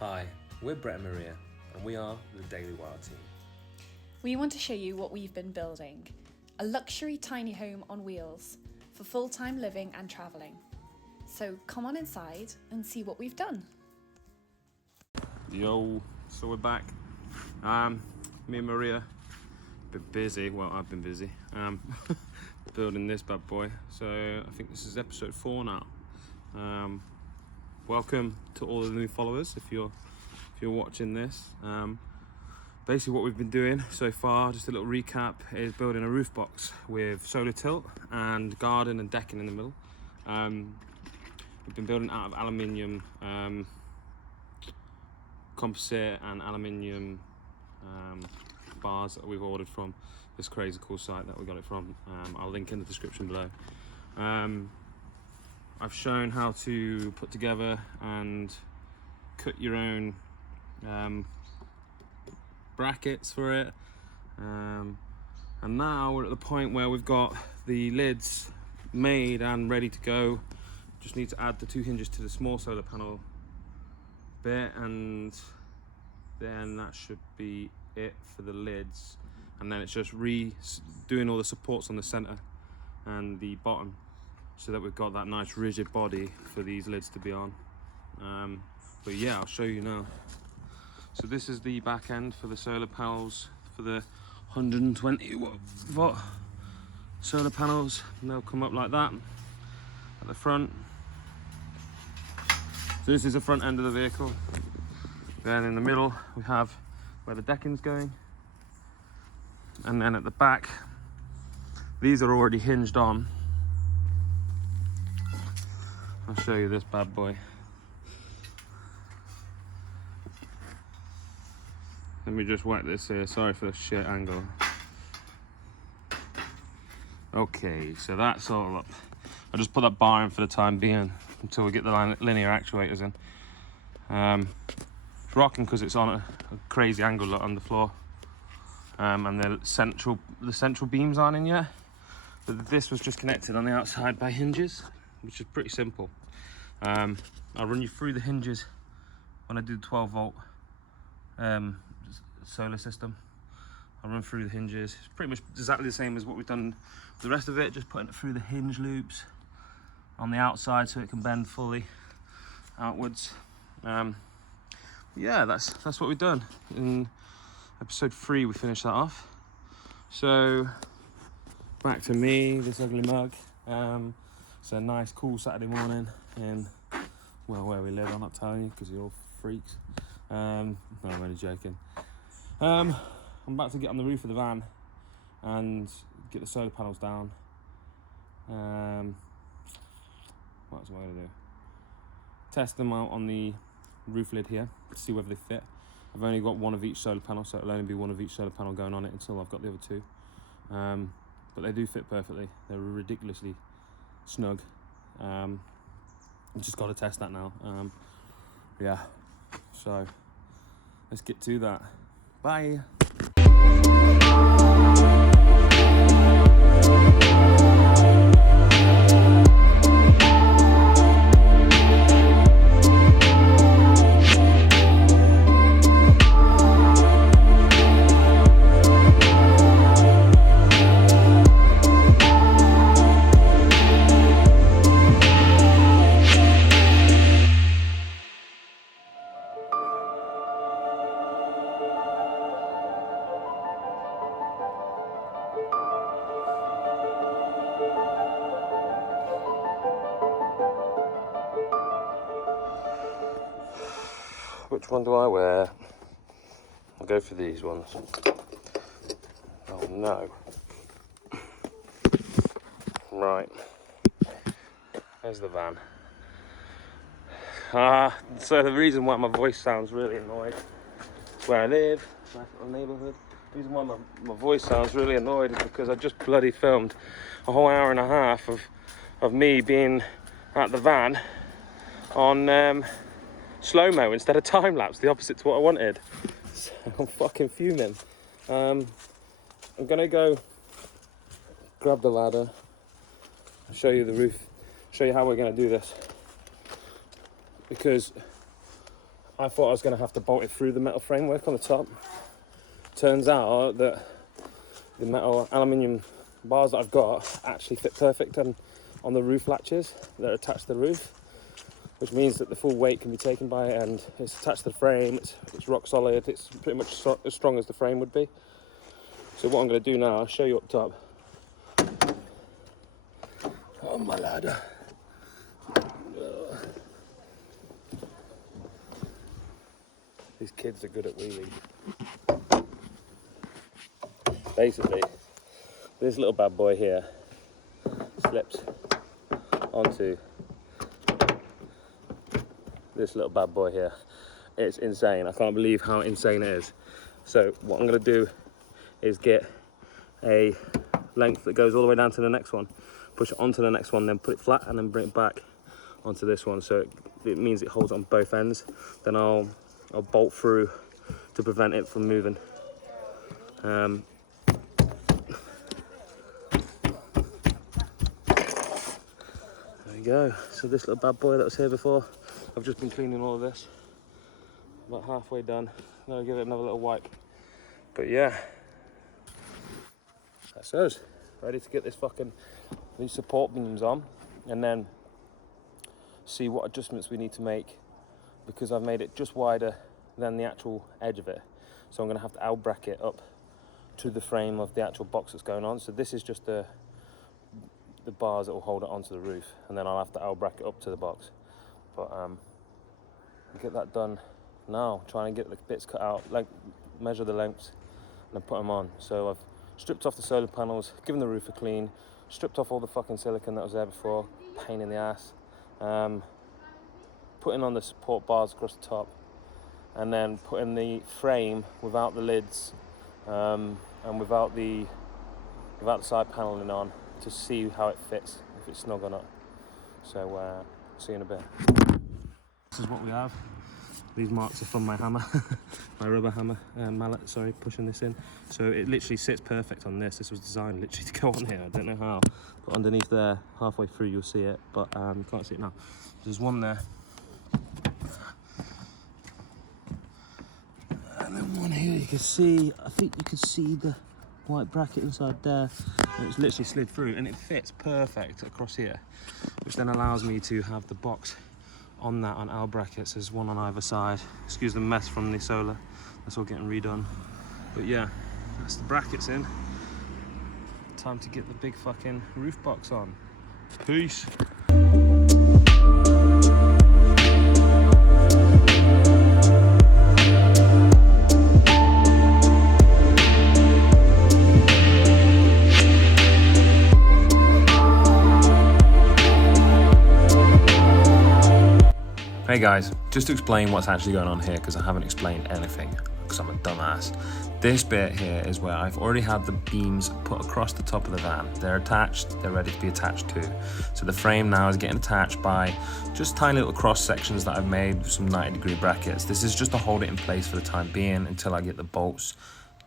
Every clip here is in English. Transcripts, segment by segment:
Hi, we're Brett and Maria, and we are the Daily Wire team. We want to show you what we've been building. A luxury tiny home on wheels for full-time living and travelling. So come on inside and see what we've done. Yo, so we're back. Me and Maria been busy. Well, I've been busy building this bad boy. So I think this is episode 4 now. Welcome to all of the new followers if you're watching this. Basically what we've been doing so far, just a little recap, is building a roof box with solar tilt and garden and decking in the middle. We've been building out of aluminium, composite and aluminium bars that we've ordered from this crazy cool site that we got it from. I'll link in the description below. I've shown how to put together and cut your own brackets for it, and now we're at the point where we've got the lids made and ready to go. Just need to add the 2 hinges to the small solar panel bit, and then that should be it for the lids. And then it's just doing all the supports on the center and the bottom, so that we've got that nice rigid body for these lids to be on. But yeah, I'll show you now. So this is the back end for the solar panels, for the 120 watt solar panels, and they'll come up like that at the front. So this is the front end of the vehicle. Then in the middle we have where the decking's going, and then at the back these are already hinged on. I'll show you this bad boy. Let me just whack this here, sorry for the shit angle. Okay, so that's all up. I'll just put that bar in for the time being until we get the linear actuators in. It's rocking because it's on a crazy angle on the floor, and the central beams aren't in yet. But this was just connected on the outside by hinges, which is pretty simple. I'll run you through the hinges when I do the 12 volt solar system. I'll run through the hinges. It's pretty much exactly the same as what we've done the rest of it, just putting it through the hinge loops on the outside so it can bend fully outwards. Yeah, that's what we've done. In episode 3 we finished that off. So back to me, this ugly mug. It's a nice cool Saturday morning in, well, where we live. I'm not telling you because you're all freaks. No, I'm only joking. I'm about to get on the roof of the van and get the solar panels down. What else am I going to do? Test them out on the roof lid here to see whether they fit. I've only got one of each solar panel, so it'll only be one of each solar panel going on it until I've got the other 2. But they do fit perfectly. They're ridiculously snug. I've just got to test that now. Yeah, so let's get to that. Bye. Which one do I wear? I'll go for these ones. Oh no. Right. There's the van. So the reason why my voice sounds really annoyed, it's where I live, nice little neighbourhood. The reason why my voice sounds really annoyed is because I just bloody filmed a whole hour and a half of me being at the van on slow-mo instead of time-lapse, the opposite to what I wanted. So I'm fucking fuming. I'm gonna go grab the ladder, I'll show you the roof, show you how we're gonna do this, because I thought I was going to have to bolt it through the metal framework on the top. Turns out that the metal aluminium bars that I've got actually fit perfect on the roof latches that are attached to the roof, which means that the full weight can be taken by it, and it's attached to the frame. It's rock solid. It's pretty much as strong as the frame would be. So what I'm going to do now, I'll show you up top. Oh my ladder. These kids are good at wheeling. Basically, this little bad boy here slips onto this little bad boy here. It's insane. I can't believe how insane it is. So what I'm going to do is get a length that goes all the way down to the next one, push it onto the next one, then put it flat, and then bring it back onto this one. So it means it holds on both ends. Then I'll bolt through to prevent it from moving. There we go. So this little bad boy that was here before, I've just been cleaning all of this. About halfway done. I'm gonna give it another little wipe. But yeah, that's us. Ready to get these support beams on, and then see what adjustments we need to make, because I've made it just wider than the actual edge of it. So I'm gonna have to L-bracket up to the frame of the actual box that's going on. So this is just the bars that will hold it onto the roof, and then I'll have to L-bracket up to the box. But I'll get that done now, try and get the bits cut out, like measure the lengths and then put them on. So I've stripped off the solar panels, given the roof a clean, stripped off all the fucking silicone that was there before, pain in the ass, putting on the support bars across the top, and then putting the frame without the lids and without the side paneling on to see how it fits, if it's snug or not. So see you in a bit. This is what we have. These marks are from my hammer, my rubber hammer, mallet, sorry, pushing this in. So it literally sits perfect on this. This was designed literally to go on here, I don't know how. But underneath there, halfway through you'll see it, but you can't see it now. There's one there. And then one here, you can see, I think you can see the white bracket inside there. And it's literally slid through, and it fits perfect across here, which then allows me to have the box on that on L brackets. There's one on either side. Excuse the mess from the solar, that's all getting redone. But yeah, that's the brackets in. Time to get the big fucking roof box on. Peace. Hey guys, just to explain what's actually going on here, because I haven't explained anything, because I'm a dumbass. This bit here is where I've already had the beams put across the top of the van. They're attached, they're ready to be attached to. So the frame now is getting attached by just tiny little cross sections that I've made with some 90-degree brackets. This is just to hold it in place for the time being until I get the bolts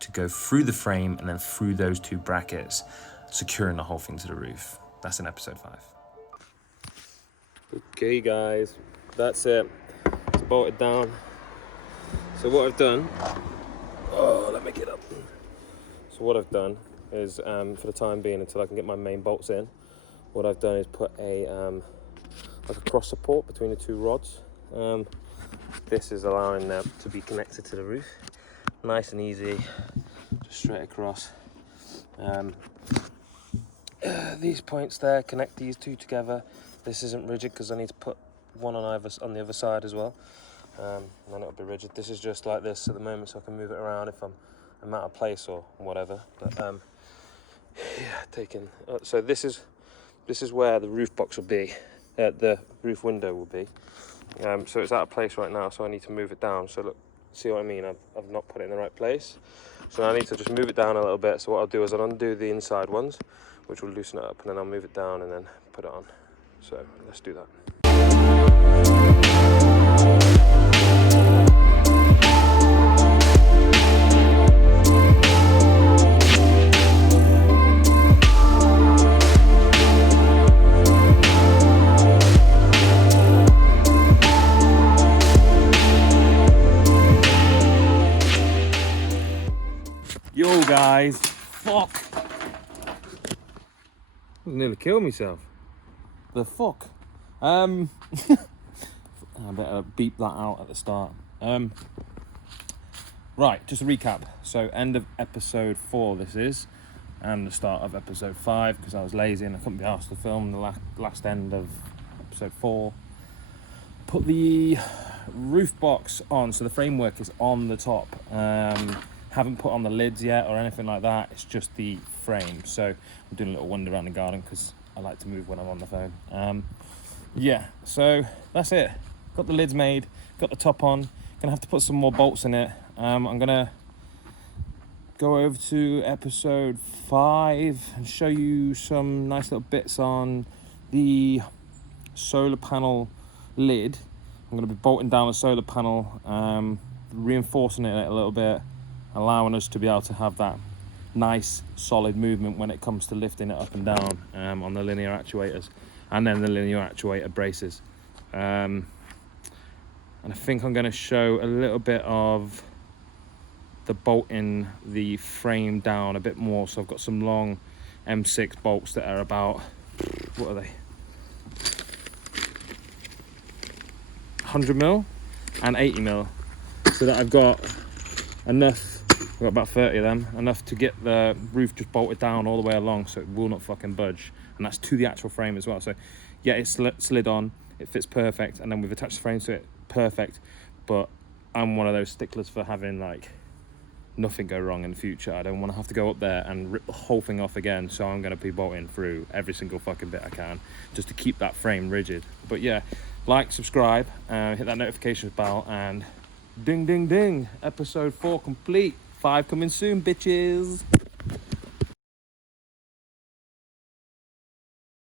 to go through the frame and then through those two brackets, securing the whole thing to the roof. That's in episode 5. Okay guys, that's it. It's bolted down. So what I've done, let me get up. So what I've done is, for the time being, until I can get my main bolts in, what I've done is put a like a cross support between the two rods. This is allowing them to be connected to the roof. Nice and easy, just straight across. These points there connect these two together. This isn't rigid because I need to put one on the other side as well, and then it'll be rigid. This is just like this at the moment, so I can move it around if I'm out of place or whatever. But yeah, so this is where the roof box will be, the roof window will be. So it's out of place right now, so I need to move it down. So look, see what I mean? I've not put it in the right place, so I need to just move it down a little bit. So what I'll do is I'll undo the inside ones, which will loosen it up, and then I'll move it down and then put it on. So let's do that. guys. Fuck. I nearly killed myself. The fuck. I better beep that out at the start. Right, just a recap. So end of episode 4 this is, and the start of episode 5 because I was lazy and I couldn't be asked to film the last end of episode 4. Put the roof box on, so the framework is on the top. Haven't put on the lids yet or anything like that. It's just the frame. So I'm doing a little wander around the garden because I like to move when I'm on the phone. Yeah, so that's it. Got the lids made, got the top on. Gonna have to put some more bolts in it. I'm gonna go over to episode 5 and show you some nice little bits on the solar panel lid. I'm gonna be bolting down the solar panel, reinforcing it a little bit, allowing us to be able to have that nice solid movement when it comes to lifting it up and down on the linear actuators, and then the linear actuator braces. And I think I'm going to show a little bit of the bolting the frame down a bit more. So I've got some long M6 bolts that are about, what are they, 100mm and 80mm, so that I've got enough. I've got about 30 of them, enough to get the roof just bolted down all the way along so it will not fucking budge. And that's to the actual frame as well. So yeah, it's slid on, it fits perfect, and then we've attached the frame to it, perfect. But I'm one of those sticklers for having like nothing go wrong in the future. I don't want to have to go up there and rip the whole thing off again, so I'm going to be bolting through every single fucking bit I can just to keep that frame rigid. But yeah, like, subscribe, hit that notifications bell, and ding ding ding, episode 4 complete. 5 coming soon, bitches.